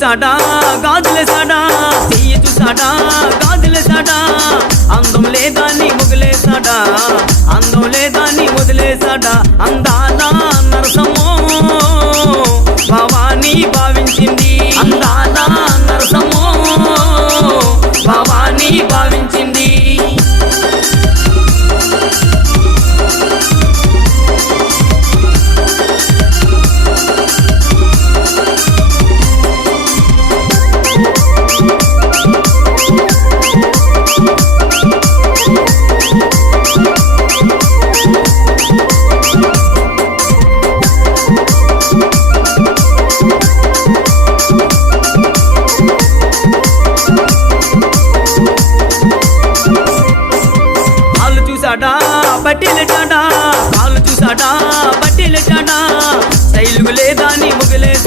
చూసాడా గాజులేసాడా, చెయ్యి చూసాడా గాజులేసాడా, అందం లేదా నీ వదిలేసాడా, అందం లేదా నీ వదిలేసాడా, అందానా నరసమ్మో